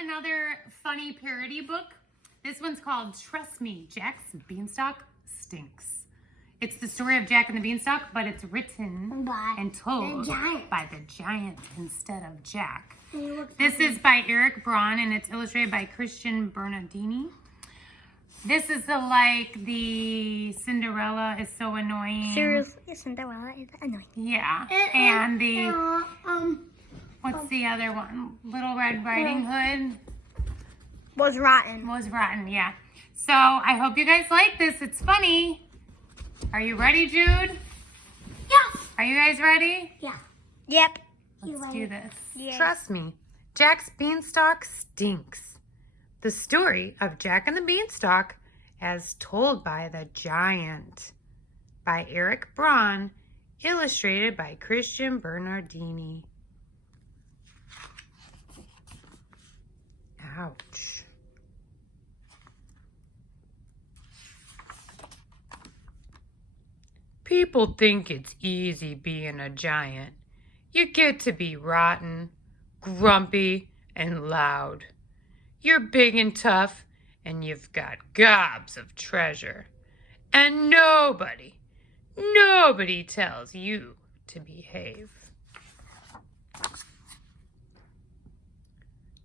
another funny parody book. This one's called Trust Me, Jack's Beanstalk Stinks. It's the story of Jack and the Beanstalk, but it's written and told by the giant instead of Jack. This is by Eric Braun, and it's illustrated by Christian Bernardini. This is the Cinderella is so annoying. Seriously, Cinderella is annoying. Yeah, and the what's the other one? Little Red Riding Hood was rotten. Yeah. So I hope you guys like this. It's funny. Are you ready, Jude? Yes. Are you guys ready? Yeah. Yep. Let's do this. Yes. Trust me, Jack's Beanstalk stinks. The story of Jack and the Beanstalk as told by the giant. By Eric Braun, illustrated by Christian Bernardini. Ouch. People think it's easy being a giant. You get to be rotten, grumpy, and loud. You're big and tough, and you've got gobs of treasure. And nobody tells you to behave.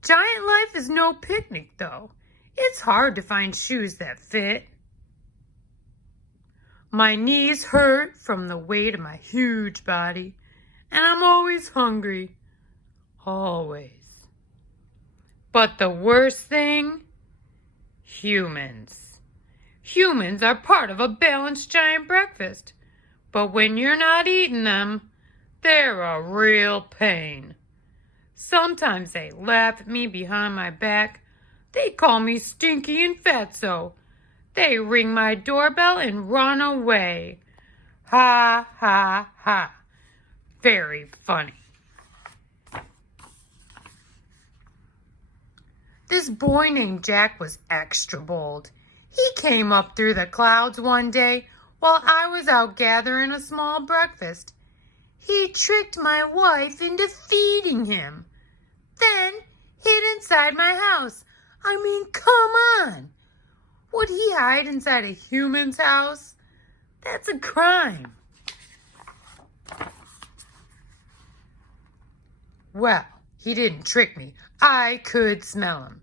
Giant life is no picnic, though. It's hard to find shoes that fit. My knees hurt from the weight of my huge body, and I'm always hungry. Always. But the worst thing? Humans. Humans are part of a balanced giant breakfast, but when you're not eating them, they're a real pain. Sometimes they laugh at me behind my back. They call me stinky and fatso. They ring my doorbell and run away. Ha, ha, ha. Very funny. This boy named Jack was extra bold. He came up through the clouds one day while I was out gathering a small breakfast. He tricked my wife into feeding him, then hid inside my house. I mean, come on. Would he hide inside a human's house? That's a crime. Well, he didn't trick me. I could smell him.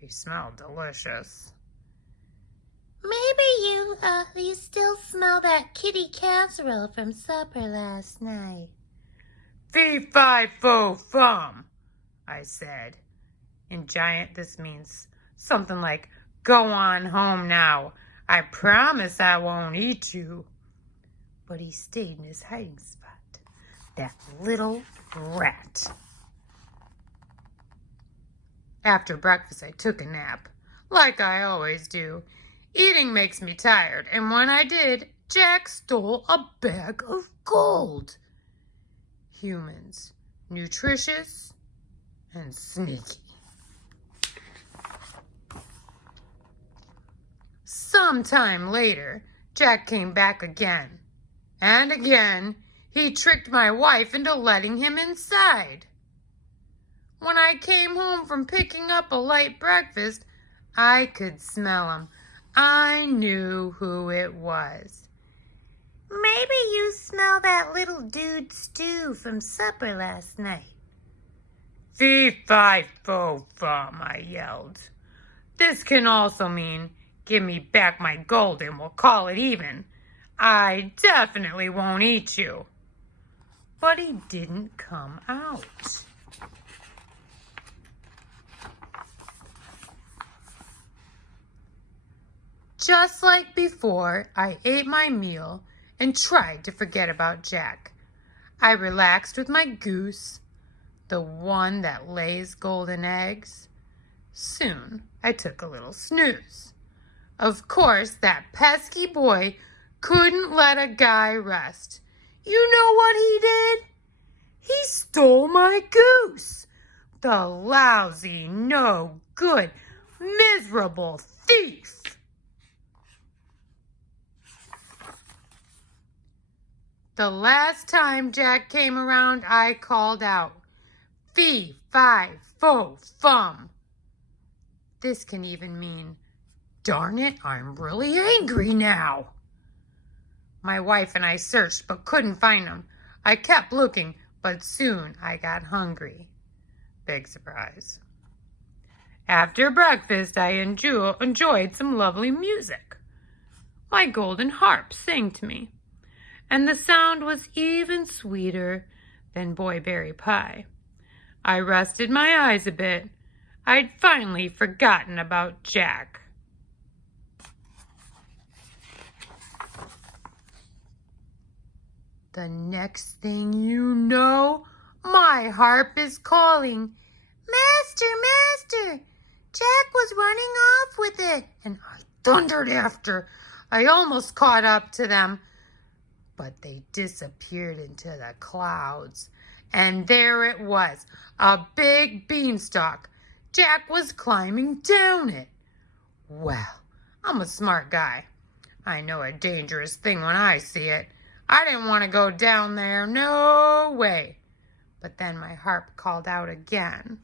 He smelled delicious. Maybe you still smell that kitty casserole from supper last night. Fee-fi-fo-fum, I said. In giant, this means something like, go on home now. I promise I won't eat you. But he stayed in his hiding spot. That little rat. After breakfast, I took a nap, like I always do. Eating makes me tired, and when I did, Jack stole a bag of gold. Humans, nutritious and sneaky. Sometime later, Jack came back again. And again, he tricked my wife into letting him inside. When I came home from picking up a light breakfast, I could smell him. I knew who it was. Maybe you smell that little dude stew from supper last night. Fee-fi-fo-fum, I yelled. This can also mean, give me back my gold and we'll call it even. I definitely won't eat you. But he didn't come out. Just like before, I ate my meal and tried to forget about Jack. I relaxed with my goose, the one that lays golden eggs. Soon, I took a little snooze. Of course, that pesky boy couldn't let a guy rest. You know what he did? He stole my goose. The lousy, no good, miserable thief. The last time Jack came around, I called out, Fee-fi-fo-fum. This can even mean, darn it, I'm really angry now. My wife and I searched but couldn't find him. I kept looking, but soon I got hungry. Big surprise. After breakfast, I enjoyed some lovely music. My golden harp sang to me, and the sound was even sweeter than boyberry pie. I rested my eyes a bit. I'd finally forgotten about Jack. The next thing you know, my harp is calling, Master, Master, Jack was running off with it. And I thundered after. I almost caught up to them, but they disappeared into the clouds. And there it was, a big beanstalk. Jack was climbing down it. Well, I'm a smart guy. I know a dangerous thing when I see it. I didn't want to go down there, no way. But then my harp called out again.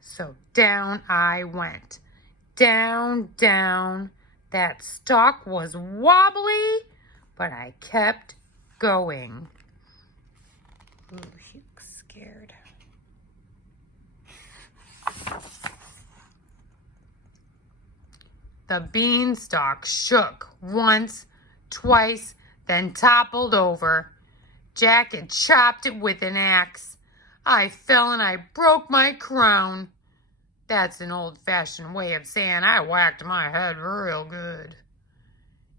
So down I went. Down, down. That stalk was wobbly, but I kept going. Ooh, he looks scared. The beanstalk shook once, twice, then toppled over. Jack had chopped it with an axe. I fell and I broke my crown. That's an old-fashioned way of saying I whacked my head real good.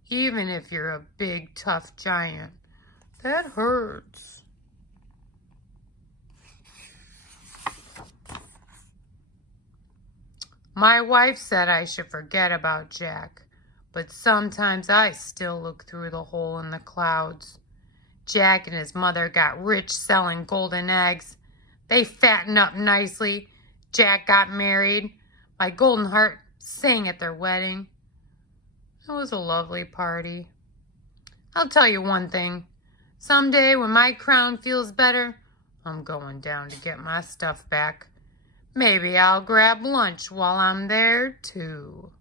Even if you're a big, tough giant, that hurts. My wife said I should forget about Jack, but sometimes I still look through the hole in the clouds. Jack and his mother got rich selling golden eggs. They fattened up nicely. Jack got married. My golden harp sang at their wedding. It was a lovely party. I'll tell you one thing. Someday when my crown feels better, I'm going down to get my stuff back. Maybe I'll grab lunch while I'm there too.